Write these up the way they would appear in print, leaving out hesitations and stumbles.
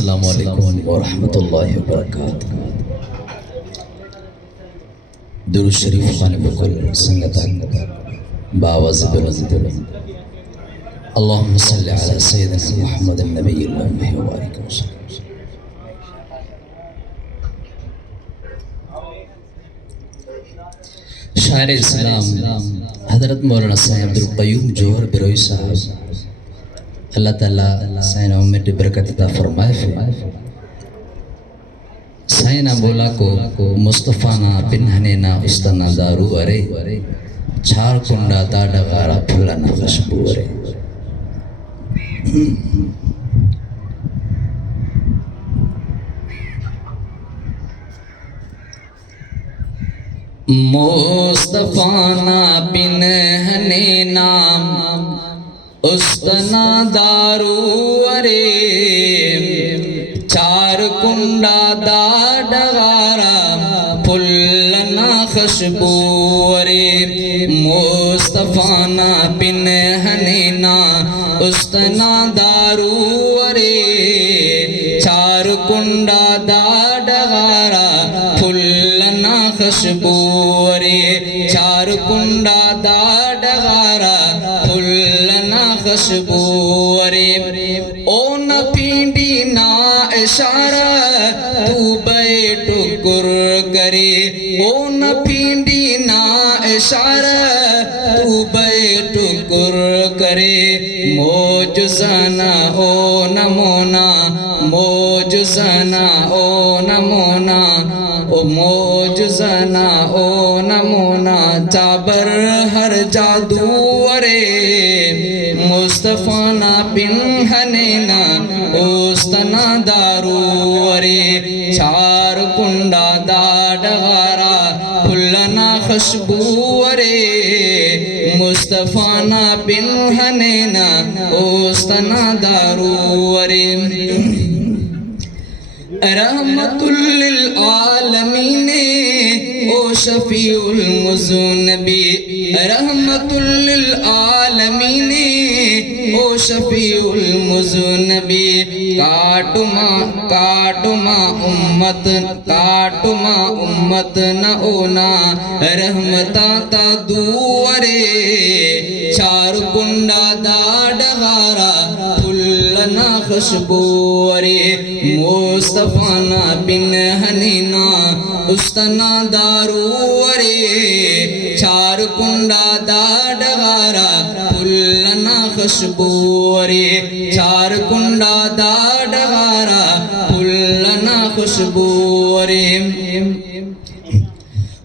السلام علیکم ورحمۃ اللہ وبرکاتہ۔ درود شریف خانے بکل سنگت باواز بلند اللہم صلی علی سیدنا محمد النبی الامہ وبارک وسلم۔ شاعر اسلام حضرت مولانا صاحب عبدالقیوم جوہر بروئی صاحب اللہ تعالیٰ سائنہ امت برکت عطا فرمائے۔ سائنہ بولا کو مصطفیٰ نا پنہنے نا استنا دارو ارے چھار کنڈا داڑا غارا پھلا نا خوشبو ارے۔ مصطفیٰ نا پنہنے نام استنا دارو ارے چار کنڈا داڑا غارا پھلنا خوشبو ارے۔ مصطفیٰ نا پنہنے نا استنا دارو ارے چار کنڈا داڑا غارا پھلنا خوشبو ارے چار کنڈا داڑا غارا پھلنا خوشبو ارے۔ او نہ پینڈی نا اشارہ تو بیٹو گر کرے او نہ پینڈی نا اشارہ تو بیٹو گر کرے۔ موجزنا او نمونا موجزنا او نمونا او موجزنا او نمونا چابر ہر جادو ارے۔ مصطفیٰ نا پنہنے نا استنا دارو ارے چار کنڈا داڑا غارا پھلنا خوشبو ارے۔ مصطفیٰ نا پنہنے نا استنا دارو ارے۔ رحمت للعالمین او شفیع المذنبی رحمت للعالمین او شفیع المذنبی۔ کاٹما امت نہ اونا رحمتا تا دوارے چار کنڈا داڑا غارا پھلنا خوشبو ارے۔ مصطفیٰ نا پنہنے نا استنا دارو ارے چار کنڈا داڑا غارا پھلنا خوشبو ارے چار کنڈا داڑا غارا پھلنا خوشبو ارے۔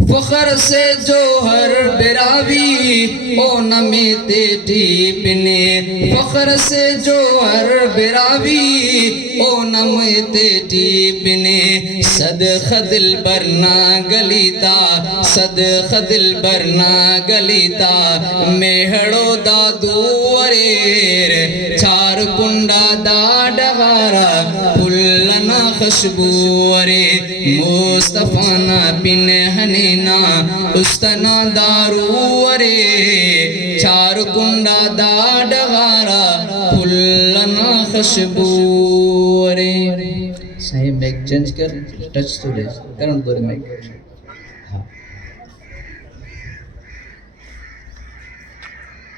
فخر سے جوہر براوی او نمی تیٹی پنے فخر سے جوہر براوی او نمی تیٹی پنے صدق دل برنا گلیتا صدق دل برنا گلیتا میہڑو دادو ارے چار کنڈا داڑا غارا پھلنا خوشبو ارے۔ مصطفیٰ نا پنہنے نا استنا دارو ارے چار کنڈا داڑا غارا پھلنا خوشبو ارے۔ صحیح میک چینج کر ٹچ تو دے کرن دو میک